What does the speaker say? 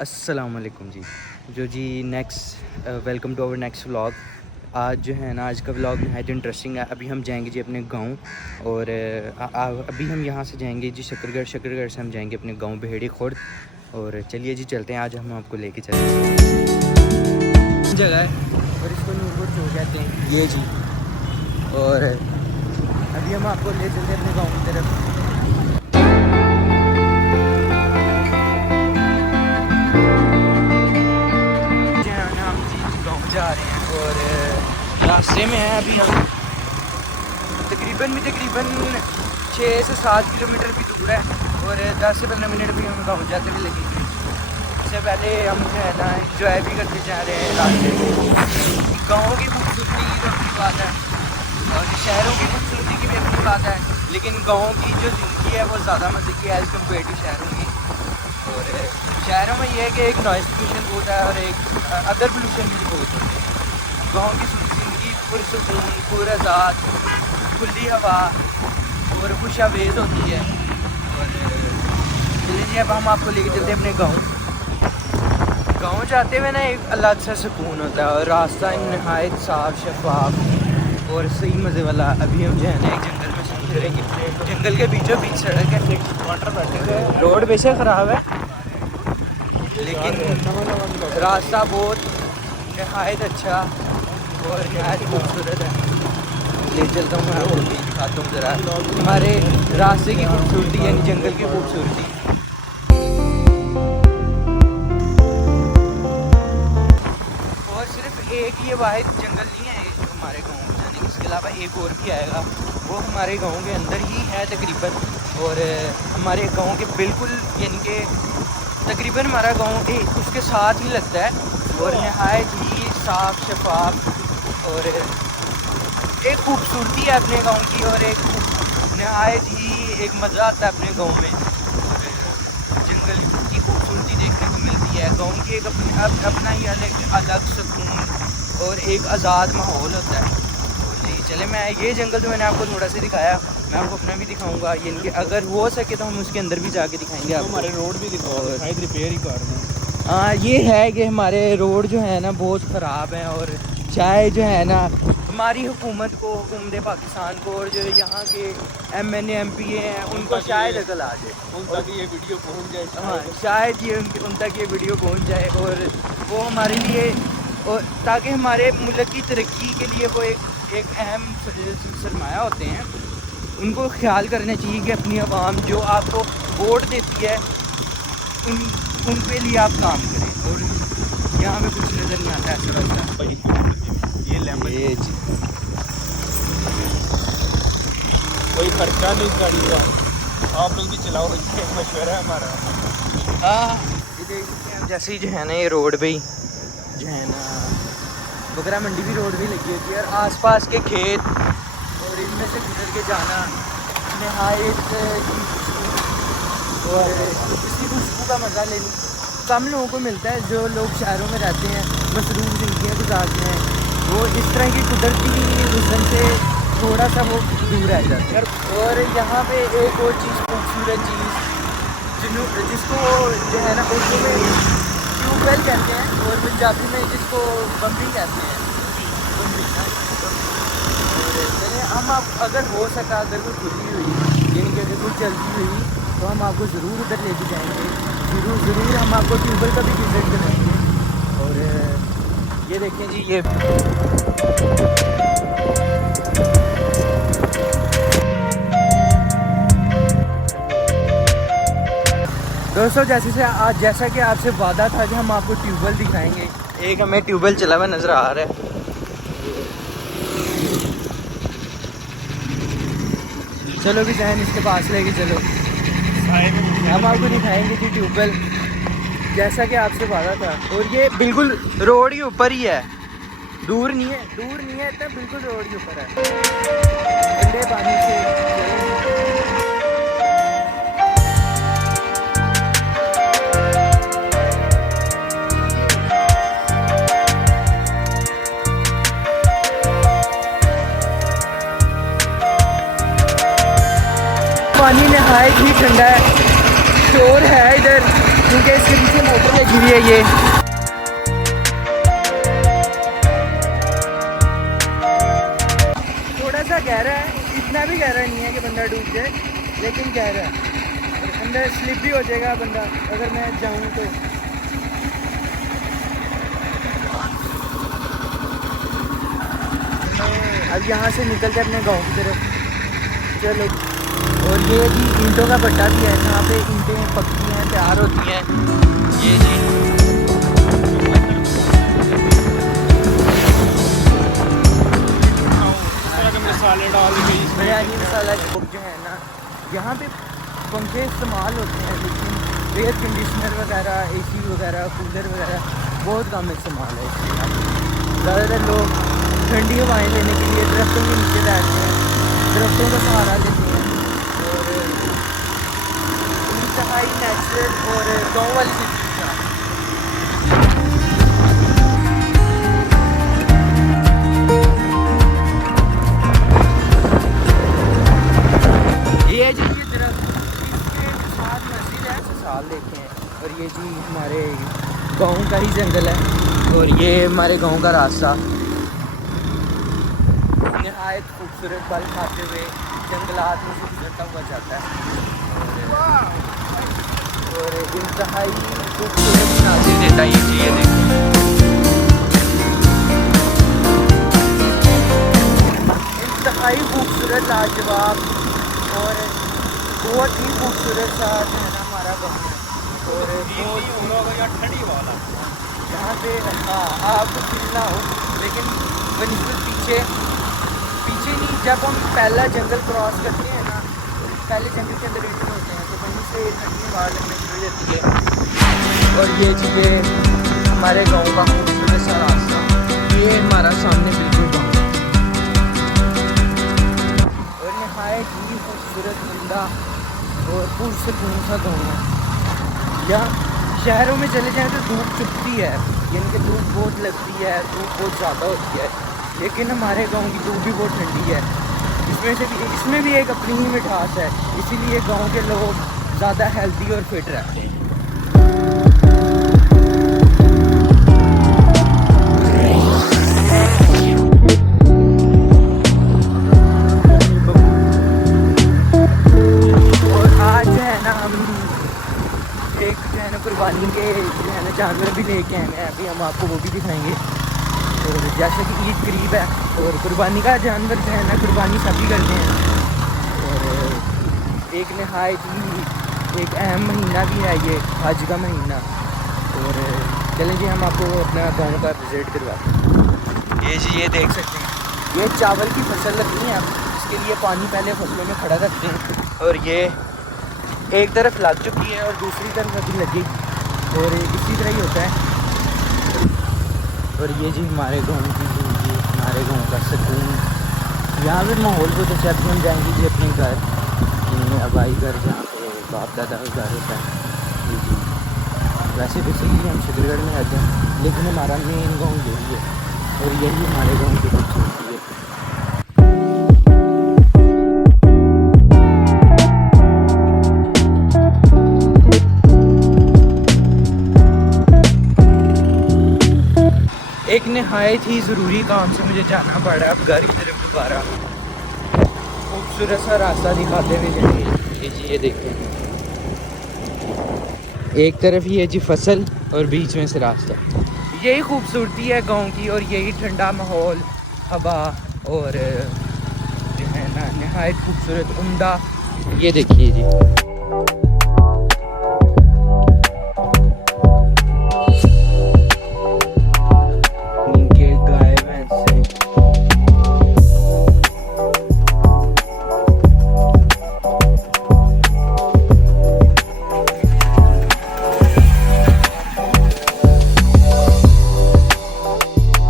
अस्सलाम वालेकुम जी। Welcome to our next vlog. आज जो है ना, आज का व्लॉग नहायत इंटरेस्टिंग है। अभी हम जाएंगे जी अपने गांव और अभी हम यहाँ से जाएंगे जी शकरगढ़ से हम जाएंगे अपने गांव बहेड़ी खुर्द। और चलिए जी चलते हैं, आज हम आपको लेके चलेंगे। जगह है और इसको नूरपुर चौक कहते हैं ये जी। और अभी हम आपको ले चलते हैं अपने गाँव की तरफ। जा रहे हैं और रास्ते में है अभी हम तकरीबन 6 से 7 किलोमीटर भी दूर है और 10 से 15 मिनट भी हम गाँव जाते हुए लगेंगे। इससे पहले हम जो है ना इंजॉय भी करते जा रहे हैं रास्ते में। गाँव की खूबसूरती की तो अपनी बात है और शहरों की खूबसूरती की भी अपनी बात है, लेकिन गाँव की जो ज़िंदगी है वो ज़्यादा मज़े की है एज़ कम्पेयर टू शहरों की। और शहरों में ये है कि एक नॉइज़ पोल्यूशन बहुत है और एक अदर पोल्यूशन भी बहुत होते हैं। गाँव की ज़िंदगी पुरसुकून, पुरआज़ाद, खुली हवा और खुशावेज़ होती है। और चलिए जी अब हम आपको लेके चलते हैं अपने गाँव जाते हुए ना एक अलग सा सुकून होता है और रास्ता नहायत साफ शफाफ और सही मज़े वाला। अभी हम जो है ना एक जंगल में सफ़र करेंगे, जंगल के बीचों बीच सड़क है, वाटर बैठे हुए, रोड वैसे ख़राब है लेकिन रास्ता बहुत नहायत अच्छा और नहायत खूबसूरत है। ले चलता हूँ मैं आपको दिखाता हूँ ज़रा हमारे रास्ते की खूबसूरती यानी जंगल की खूबसूरती। और सिर्फ एक ये वाहिद जंगल नहीं है जो हमारे गाँव में, यानी इसके अलावा एक और भी आएगा, वो हमारे गाँव के अंदर ही है तकरीबन। और हमारे गाँव के बिल्कुल यानी कि तकरीबन हमारा गाँव उसके साथ ही लगता है और नहायत ही साफ शफाफ और एक खूबसूरती है अपने गांव की और एक नहायत ही एक मज़ा आता है अपने गांव में। और जंगल की खूबसूरती देखने को मिलती है। गांव की एक अपना ही अलग सुकून और एक आज़ाद माहौल होता है। तो चले मैं ये जंगल तो मैंने आपको थोड़ा सा दिखाया, मैं आपको अपना भी दिखाऊंगा, यानी कि अगर हो सके तो हम उसके अंदर भी जाके दिखाएंगे आपको। हमारे रोड भी दिखाओ, शायद रिपेयर ही कर दें। हाँ ये है कि हमारे रोड जो है ना बहुत ख़राब हैं और चाहे जो है ना हमारी हुकूमत पाकिस्तान को और जो यहाँ के MNA MP हैं उनको शायद अकल आ जाए, उन तक ये वीडियो पहुँच जाए। हाँ शायद ये उन तक ये वीडियो पहुँच जाए और वो हमारे लिए और ताकि हमारे मुल्क की तरक्की के लिए वो एक अहम सरमाया होते हैं। उनको ख्याल करना चाहिए कि अपनी आवाम जो आपको वोट देती है उनके लिए आप काम करें। और यहाँ पे कुछ नज़र नहीं आता ऐसा लगता है ये जी कोई खर्चा नहीं गाड़ी का, आप लोग भी चलाओ, ये मशवरा है हमारा। हाँ ये देख सकते हैं जैसे ही जो है ना ये रोड पे ही जो है ना बकरा मंडी भी रोड भी लगी होती है और आसपास के खेत और इनमें से गुजर के जाना नहायत और इसकी खुशबू का मज़ा लेना कम लोगों को मिलता है। जो लोग शहरों में रहते हैं, मसरूफ़ ज़िंदगियाँ गुजारते हैं, वो इस तरह की कुदरती हुस्न से थोड़ा सा वो दूर रह जाते हैं। और यहाँ पे एक और चीज़ खूबसूरत चीज़ जिसको जो है ना उर्दू में ट्यूबवेल कहते हैं और पंजाबी में जिसको बम्बी कहते हैं। हम आप अगर हो सका अगर कोई खुली हुई यानी कि अगर कोई चलती हुई तो हम आपको ज़रूर उधर लेके जाएंगे, ज़रूर हम आपको ट्यूबवेल का भी विज़िट कराएंगे। और ये देखें जी ये दोस्तों जैसा कि आपसे वादा था कि हम आपको ट्यूबवेल दिखाएंगे। एक हमें ट्यूबवेल चला हुआ नज़र आ रहा है। चलो भी जाएं इसके पास लेके चलो, हम आपको दिखाएंगे कि ट्यूबवेल जैसा कि आपसे वादा था। और ये बिल्कुल रोड के ऊपर ही है, दूर नहीं है तो बिल्कुल रोड के ऊपर है। ठंडे पानी से पानी नहायत ही ठंडा है। शोर है इधर क्योंकि इसके पीछे मोटर लगी हुई लिए ये थोड़ा सा गहरा है, इतना भी गहरा नहीं है कि बंदा डूब जाए, लेकिन गहरा है। अंदर स्लिप भी हो जाएगा बंदा अगर मैं जाऊँ तो। अब यहाँ से निकलते अपने गांव की तरफ चलो। और ये जी ईंटों का भट्टा भी है जहाँ पे ईंटें पकती हैं, तैयार होती हैं। ये जी मसाले डाल के बिरयानी मसाला जो है ना, यहाँ पे पंखे इस्तेमाल होते हैं, लेकिन एयर कंडीशनर वगैरह, एसी वगैरह, कूलर वगैरह बहुत कम इस्तेमाल है इसलिए। ज़्यादातर लोग ठंडी हवाएं लेने के लिए दरख्तों के नीचे बैठते हैं, दरख्तों का सहारा लेते हैं। और इंतहाई नेचुरल और गाँव वाली जिंदगी। ये जी ये दरख्त इसके साथ मस्जिद है, साल देखे हैं। और ये जी हमारे गांव का ही जंगल है और ये हमारे गांव का रास्ता नहायत खूबसूरत पल खाते हुए जंगलात में से गुजरता हुआ जाता है और इंतहाई खूबसूरत नाज़िर देता है। ये जी ये देखिए इंतहाई खूबसूरत, लाजवाब और बहुत ही खूबसूरत सा है ना हमारा गाँव। और ठंडी वाला यहाँ पे आपको फील ना हो, लेकिन बनस्बत पीछे नहीं, जब हम पहला जंगल क्रॉस करते हैं ना, पहले जंगल के अंदर एंटर होते हैं तो वहीं से ठंडी हवा लगने शुरू हो जाती है। और ये चीज़ें हमारे गाँव का खूबसूरत सा रास्ता, ये हमारा सामने बिल्कुल गाँव और नहायत ही खूबसूरत उम्दा और पुरसकून सा गाँव है। या शहरों में चले जाएँ तो धूप चुभती है, यानी कि धूप बहुत लगती है, धूप बहुत ज़्यादा होती है, लेकिन हमारे गांव की धूप भी बहुत ठंडी है। इसमें भी एक अपनी ही मिठास है, इसीलिए गांव के लोग ज़्यादा हेल्दी और फिट रहते हैं। और आज जो है ना हम एक जो है ना कुर्बानी के जो है ना जानवर भी लेके आए हैं, अभी हम आपको वो भी दिखाएंगे। और जैसे कि ईद करीब है और कुर्बानी का जानवर जो है ना कुर्बानी सभी करते हैं। और एक नहायत ही एक अहम महीना भी है ये हज का महीना। और चलें जी हम आपको अपना गाँव का विज़िट करवाते हैं। ये जी ये देख सकते हैं, ये चावल की फसल लगती है, इसके लिए पानी पहले फसलों में खड़ा रखते हैं। और ये एक तरफ लग चुकी है और दूसरी तरफ अभी लगी, और इसी तरह ही होता है। और ये जी हमारे गाँव की जिंदगी, हमारे गाँव का सुकून, यहाँ पे माहौल को तो जब हम जाएंगे जी अपने घर, आबाई घर जहाँ पे बाप दादा का घर होता है। ये जी वैसे बेसिकली हम शकरगढ़ में रहते हैं, लेकिन हमारा मेन गाँव यही है और यही हमारे गाँव की खूबसूरती है। एक नहायत ही ज़रूरी काम से मुझे जाना पड़ा अब घर की तरफ दोबारा। खूबसूरत सा रास्ता दिखाते हुए जाएंगे। ये जी ये देखें, एक तरफ ये जी फसल और बीच में से रास्ता। यही खूबसूरती है गांव की और यही ठंडा माहौल, हवा और जो है ना नहायत खूबसूरत उम्दा। ये देखिए जी।